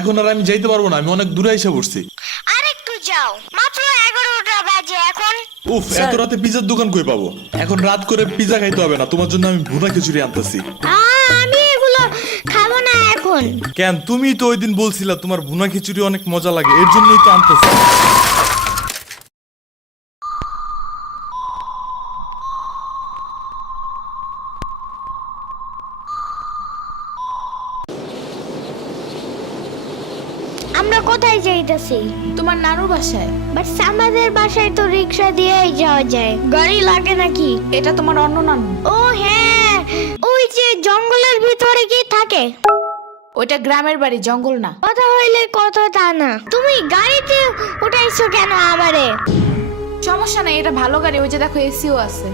এখন আর আমি যাইতে পারবো না, আমি অনেক দূরে এসে পড়ছি। আরেকটু যাও, মাত্র 11টা বাজে এখন। উফ, এত রাতে পিজার দোকান কই পাবো? এখন রাত করে পিজা খাইতে হবে না, তোমার জন্য আমি ভুনা খিচুড়ি আনতেছি। আমি এগুলো খাবো না এখন। কেন? তুমি তো ওই দিন বলছিলা তোমার ভুনা খিচুড়ি অনেক মজা লাগে, এর জন্যই তো আনতেছি। আমরা কোথায় যাইতেছি? তোমার নানুর বাসায়। বাট আমাদের বাসায় তো রিক্সা দিয়েই যাওয়া যায়, গাড়ি লাগে নাকি? এটা তোমার অন্য নানু। ও হ্যাঁ, ওই যে জঙ্গলের ভিতরে কি থাকে? ওইটা গ্রামের বাড়ি, জঙ্গল না। কথা হইলে কথা তা না। তুমি গাড়িতে উঠাইছো কেন আমারে? সমস্যা নাই, এটা ভালো গাড়ি। ওই যে দেখো, এসিও আছে।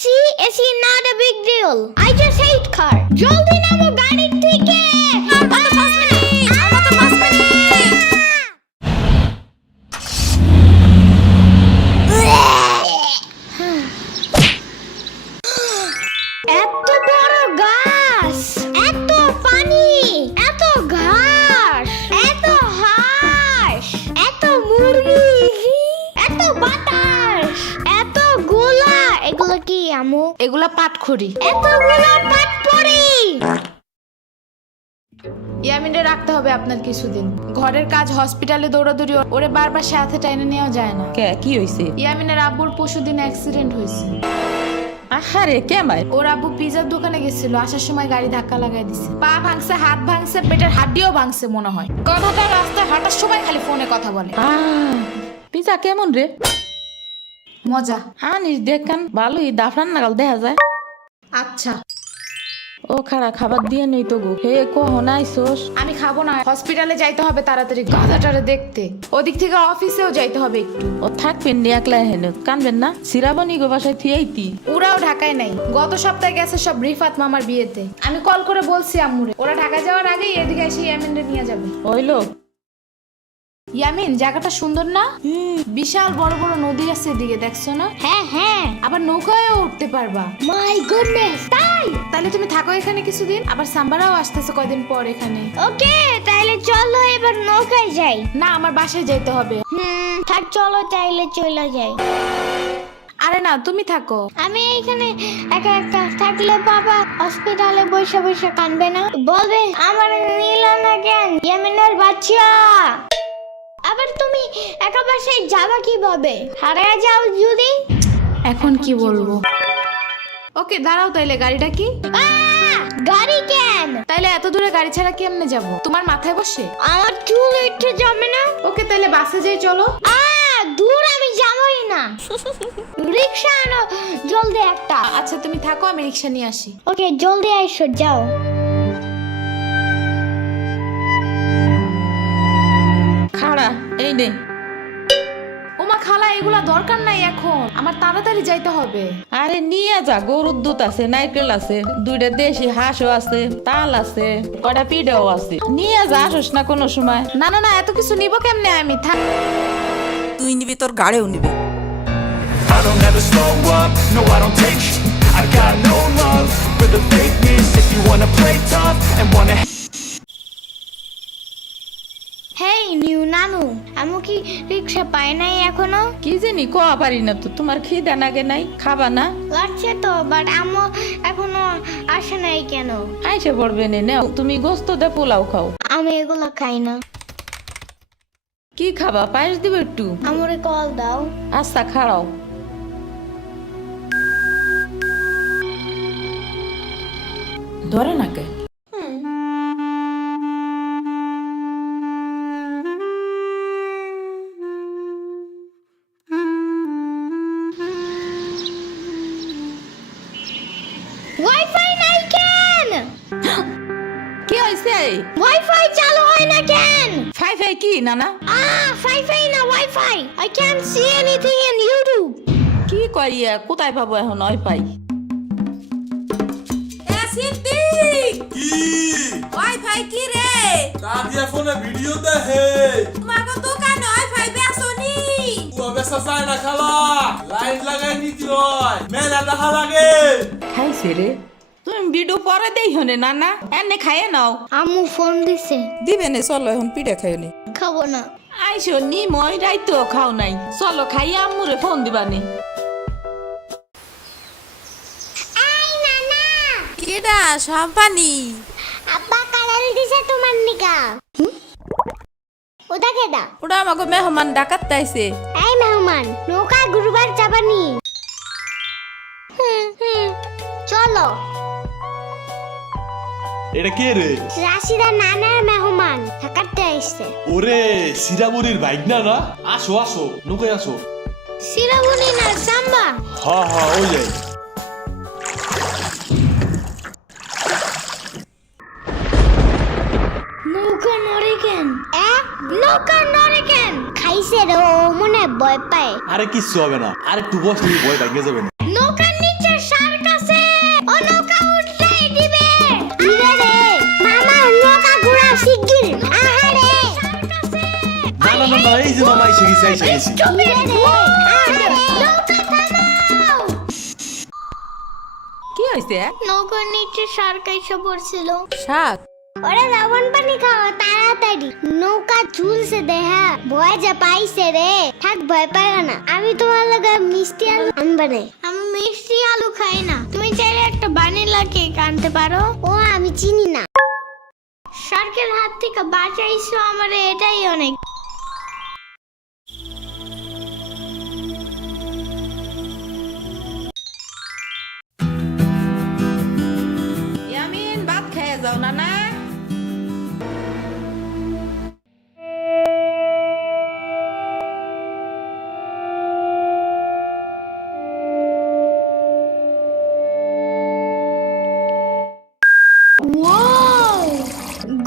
See, it's not a big deal. I just hate car. জলদি নামো গাড়ি থেকে। এত বড় গাছ, এত পানি, এত ঘাস, এত হাঁস, এত মুরগি, এত বাতাস, এত গোলা। এগুলো কি আমু? এগুলা পাটখড়ি। এতগুলো পাটপড়ি। ইয়ামিনে রাখতে হবে আপনার কিছুদিন। ঘরের কাজ, হসপিটালে দৌড়াদৌড়ি, ওরে বারবার সাথে টাইনে নেওয়া যায় না। কে কি হইছে? ইয়ামিনের আব্বুর পরশুদিন অ্যাক্সিডেন্ট হয়েছে। আহারে কেমাই? ওর আব্বু পিজার দোকানে গেছিল, আসার সময় গাড়ি ধাক্কা লাগাই দিছে। পা ভাঙছে, হাত ভাঙছে, পেটের হাড্ডিও ভাঙছে মনে হয়। কথাটা রাস্তায় হাঁটার সময় খালি ফোনে কথা বলে। পিজা কেমন রে? মজা। আনিস দেখান, ভালোই দাফরান নাগাল দেখা যায়। আচ্ছা, ও খারা খাবার দিয়ে নেই তো গো। হে কখন আইসোস? আমি খাবো না, হসপিটালে যাইতে হবে তাড়াতাড়ি গাধাটারে দেখতে। ওদিক থেকে অফিসেও যাইতে হবে একটু। ও থাকবেন নি একলা হেন, কানবেন না? সিরাবনি গো বাসায় থিয়াইতি। ওরাও ঢাকায় নাই, গত সপ্তাহে গেছে সব রিফাত মামার বিয়েতে। আমি কল করে বলছি আম্মুরে, ওরা ঢাকা যাওয়ার আগেই এদিকে এসে ইয়ামিনরে নিয়ে যাবে। ওইলো ইয়ামিন, জায়গাটা সুন্দর না? বিশাল বড় বড় নদী আছে এদিকে, দেখছো না? হ্যাঁ হ্যাঁ। আবার নৌকায়ও উঠতে পারবা। মাই গুডনেস, তাই? তাহলে তুমি থাকো এখানে কিছুদিন, আবার সাম্বারাও আসতেছে কয়দিন পর এখানে। ওকে, তাইলে চলো এবার নৌকায় যাই। না, আমার বাসায় যেতে হবে। থাক, চলো তাইলে চলে যাই। আরে না, তুমি থাকো। আমি এখানে একা একা থাকলে বাবা হসপিটালে বসে বসে কানবে না? বলবে আমার নিল না কেন ইয়ামিনের বাচ্চা। আবার তুমি একা বাসায় যাবা কিভাবে? হারিয়ে যাও যদি? এখন কি বলবো? ওকে দাঁড়াও, তাইলে গাড়িটা কি? গাড়ি কেন? তাইলে এত দূরে গাড়ি ছাড়া কেমনে যাব? তোমার মাথায় বসে? আমার চুল উঠে যাবে না? ওকে, তাইলে বাসে যাই, চলো। দূর আমি যাবই না। রিক্সা আনো জলদি একটা। আচ্ছা তুমি থাকো, আমি রিক্সা নিয়ে আসি। ওকে, জলদি আইসো, যাও। খাড়া এই নে। ওমা খালা, এগুলা দরকার নাই এখন, আমার তাড়াতাড়ি যাইতে হবে। আরে নিয়ে যা, গরুর দুধ আছে, নারকেল আছে, দুইটা দেশি হাঁসও আছে, তাল আছে, কয়টা পিঠাও আছে। নিয়ে যা, আসোস না কোনো সময়? না না না, এত কিছু নিব কেমনে আমি? থাক। তুই নিবি, তোর গাড়িও নিবি। I don't ever slow up, no I don't take sh**. I got no love for the fakeness. If you wanna play tough and wanna hey new নানু, আমু কি রিক্সা পায় নাই এখনো? কি জানি কোয়া পারি না তো। তোমার খিদা নাগে নাই? খাবা না? লাগছে তো, বাট আমু এখনো আসে নাই কেন? আইসে পড়বে নে, নাও তুমি গোস্ত দে পোলাও খাও। আমি এগুলো খাই না। কি খাবা? পায়েস দিব একটু? আমুরে কল দাও। আচ্ছা খাড়াও। ধরে নাকে। ওয়াইফাই নাই কেন? কি হয়েছে? ওয়াইফাই চালু হয় না কেন? ফাই ফাই কি নানা? ফাইফাই না wifi. I can't see anything in YouTube. কি কইয়া কোথায় পাবো এখন ওয়াইফাই? কি ওয়াইফাই কি রে? দাদিয়া ফোনে ভিডিও দেখে। তোমাকে দোকানে ওয়াইফাই বেসনি? ও বেসা যায় না খালা, লাইন লাগাই নিতে হয়, মেলা দেখা লাগে। খাইছে রে? তুমি ভিডিও পরে দেই হনে নানা এনে খাইয়ে নাও। আম্মু ফোন দিছে। দিবে নে চলো এখন পিঠা খাইও নি। খাবো না। আইসো নি মই রাইতো খাও নাই, চলো খাইয়া আম্মুরে ফোন দিবানি। এই নানা, কেডা সম্পানি? আব্বা কালার দিছে তোমার নিকা। ওটা কেডা? ওটা আমাকে মেহমান ডাকাত তাইছে। এই মেহমান, নৌকা গুরুবার চাপানি। চলো। এটা কে রে? রাশিদা নানার মেহমান থাকাতে আসছে। ওরে সিরাবুরির ভাইগনা না? আসো আসো, নৌকায় আসো। সিরাবুনি না সাম্বা। হ্যাঁ ওই যাই। নৌকা নড়ে কেন? নৌকা নড়ে কেন? খাইছে রে, ও মনে হয় ভয় পায়। আরে কিচ্ছু হবে না, আরে একটু বসে ভয় ভাঙে যাবে না। নৌকার নিচে শার্ক আছে, ও নৌকা উঠতেই দিবে। ইরে রে, মামা নৌকা ঘোরা শিগগির। আহারে, শার্ক আছে। না এই যে মামা এসে গেছি। ইরে রে, আহারে, নৌকা থামাও। কি হইছে? নৌকার নিচে শার্ক এসে পড়ছিল। শাক ওরে লবণ পানি খাও তাড়াতাড়ি, নৌকা ঝুলছে দেহা, ভয় যে পাইছে রে। থাক ভয় পাই না, আমি তোমার লগে মিষ্টি আলু আনবা না। আমি মিষ্টি আলু খাই না, তুমি চাইলে একটা ভ্যানিলা কেক আনতে পারো। ও আমি চিনি না। শার্কের হাত থেকে বাঁচাইছো আমারে, এটাই অনেক। ইয়ামিন ভাত খেয়ে যাও নানা।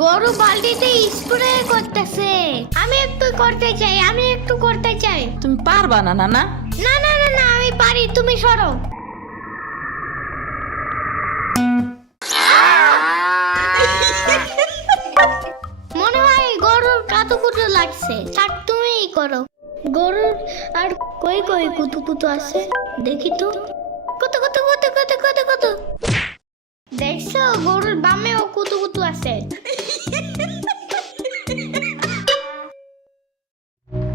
গরু বালতিতে স্প্রে করতেছে। আমি একটু করতে চাই। তুমি পারবা না নানা? না না না না, আমি পারি, তুমি সরো। মনে হয় গরুর কাতুকুতু লাগছে, থাক তুমিই করো। গরুর আর কই কই কুতুকুতু আছে দেখি তো। কত কত কত কত কত কত দেখছো, গরুর বামেও কুতুকুতু আছে।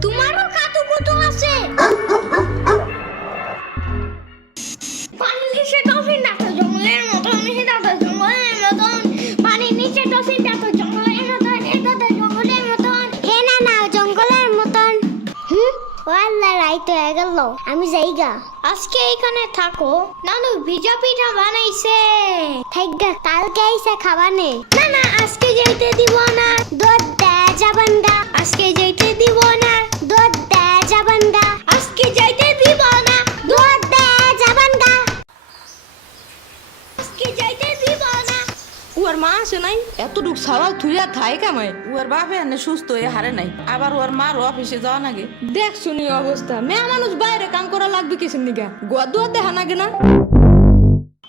তোমারও কাতুকুতু আছে। পানির নিচে ডলফিন দেখো জঙ্গলের মতন, পানির নিচে ডলফিন দেখো জঙ্গলের মতন, জঙ্গলের মতন। হে না না, জঙ্গলের মতন। ও আল্লাহ, রাইত হয়ে গেল, আমি যাইগা। আজকে এখানে থাকো। নানু ভিজা পিঠা বানাইছে, থাইগা কালকে আইসা খাবানে। না না, আজকে যাইতে দিব না, দুধ দেয়া যাবেন গা। আজকে যাইতে দিব না, দুধ দেয়া যাবেন গা। আজকে যাইতে দিব না, দুধ দেয়া যাবেন গা। আজকে যাইতে দিব না। ওর মা আসে নাই, এতটুক সওয়াল থুইয়া থাই কামাই। ওর বাপে এনে সুস্থ হয়ে হারে নাই, আবার ওর মার অফিসে যাওয়া নাগে। দেখ শুনি অবস্থা, মেয়ে মানুষ বাইরে কাম করা লাগবে কিসের নিগা? গোয়া দুয়া দেখা নাগে না?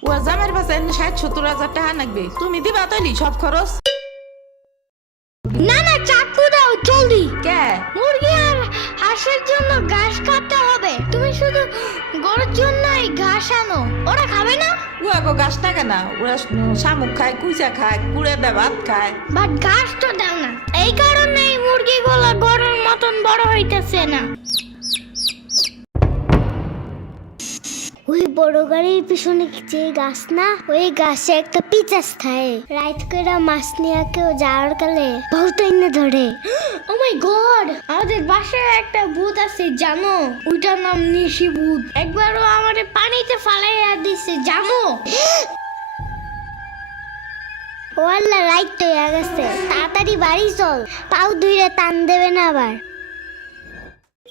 ওর জামের পাশে 60-70 হাজার টাকা লাগবে, তুমি দিবা তৈলি সব খরচ? না না, চাকু দাও জলদি। কে? মুরগি আর হাঁসের জন্য ঘাস কাটতে হবে। তুমি শুধু গরুর জন্যই ঘাস আনো, ওরা খাবে না। ও আগো গাছ টাকা না, ওরা শামুক খায়, কুচা খায়, কুড়ে দেয়, ভাত খায়। বাট ঘাস তো দাও না, এই কারণে মুরগিগুলো গরুর মতন বড় হইতেছে না। ওই বড় গাড়ির পিছনে যে গাছ না, ওই গাছে একটা পিচাস খায়। রাইত করে মাছ নিয়ে কেউ যাওয়ার কালে বহুত এনে ধরে। ও মাই গড, আমাদের বাসায় একটা ভূত আছে জানো? ওইটার নাম নিশি ভূত। একবারও আমাদের পানিতে ফালাইয়া দিছে জানো? ও আল্লাহ, রাইত তো হয়ে গেছে, তাড়াতাড়ি বাড়ি চল, পাও ধুইরে টান দেবে না আবার।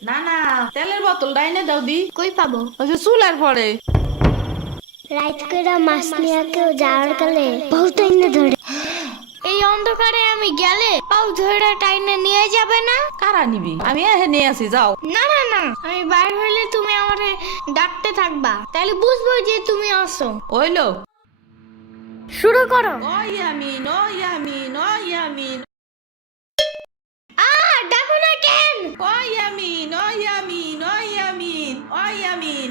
না না, তেলের বোতল ডাইনে দাও দি। কই পাবো? ওই যে চুলার পরে। রাইত করে মাছ নিয়ে কেউ যাওয়ার কালে বহুত এনে ধরে। এই অন্ধকারে আমি গেলে পাও ধরে টাইনে নিয়ে যাবে না? কারা নিবি? আমি এহে নিয়ে আসি, যাও। না না না, আমি বাইর হইলে তুমি আমারে ডাকতে থাকবা, তাহলে বুঝবো যে তুমি আসো। ওইলো শুরু করো। ও ইয়ামিন, ও ইয়ামিন, ও ইয়ামিন, ডাকো না কেন? ও ইয়ামিন, ও ইয়ামিন, ও ইয়ামিন, ও ইয়ামিন।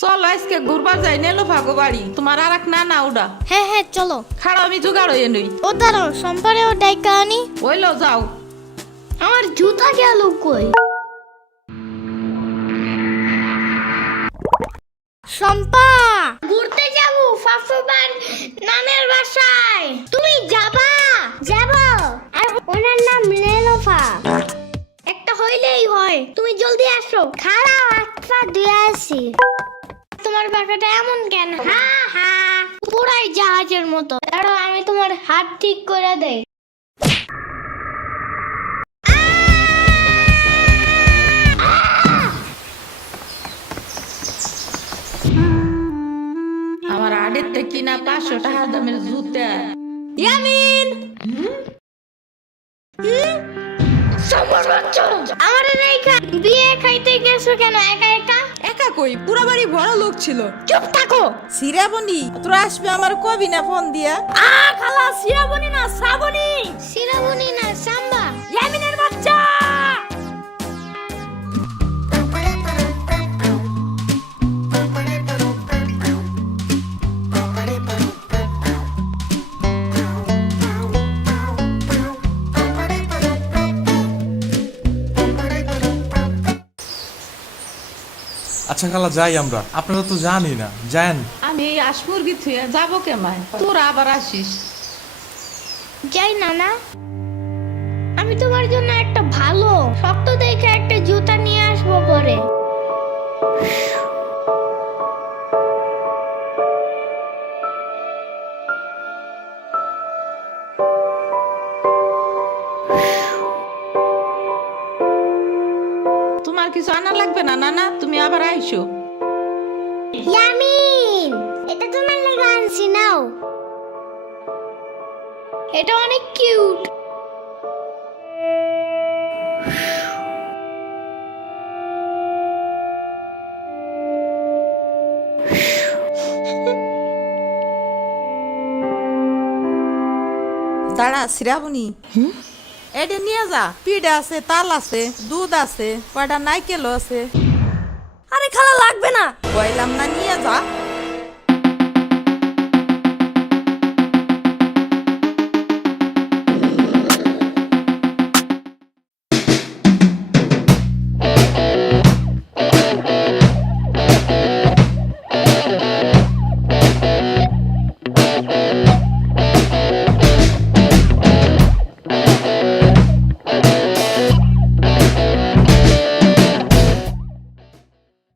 চলো আজকে ঘুরবা যাই নেলো ভাগো বাড়ি তোমার আর এক না ওডা হ্যাঁ হ্যাঁ চলো। খাড়া আমি জোগাড় হয়ে নই ও দাঁড়াও, সম্পারেও ডাইকা আনি। ওইলো যাও। আমার জুতা গেল কই? শম্পা, ঘুরতে যাবো ফাফুবার নানের বাসায়। তুমি যাবা? যাব। আর ওনার নাম লেলোফা। একটা হইলেই হয়, তুমি জলদি আসো। খারাপ আচ্ছা দিয়ে আসি। তোমার পাখাটা এমন কেন? হ্যাঁ হ্যাঁ, পুরাই জাহাজের মতো। দাঁড়াও, আমি তোমার হাত ঠিক করে দেই। আমার আড়ের থেকে কিনা 500 টাকা দামের জুতা। ইয়ামিন আমার রেখা বিয়ে খাইতে গেছো কেন একা একা? একা কই, পুরা বাড়ি বড় লোক ছিল। চুপ থাকো। সিরাবনি তোরা আসবে আমার কবি না ফোন দিয়া? খালা সিরাবনি না শ্রাবণী। সিরাবনি না সাম্বা। ইয়ামিনের বাচ্চা। আচ্ছা খালা যাই আমরা, আপনারা তো জানি না, যান। আমি এই আসমুরগি থুয়ে যাবো কেমায়, তোরা আবার আসিস। যাই না, আমি তোমার জন্য একটা ভালো শক্ত দেখে একটা জুতা নিয়ে আসবো পরে। তোমার কিছু আনা লাগবে না নানা, তুমি আবার আইসো। ইয়ামিন, এটা তোমার লাগা আনছি, নাও। এটা অনেক কিউট। দাঁড়া সিরাবনি, এটা নিয়ে যা। পিঠা আছে, তাল আছে, দুধ আছে, কয়টা নাইকেলও আছে। আরে খালা লাগবে না। কইলাম না নিয়ে যা।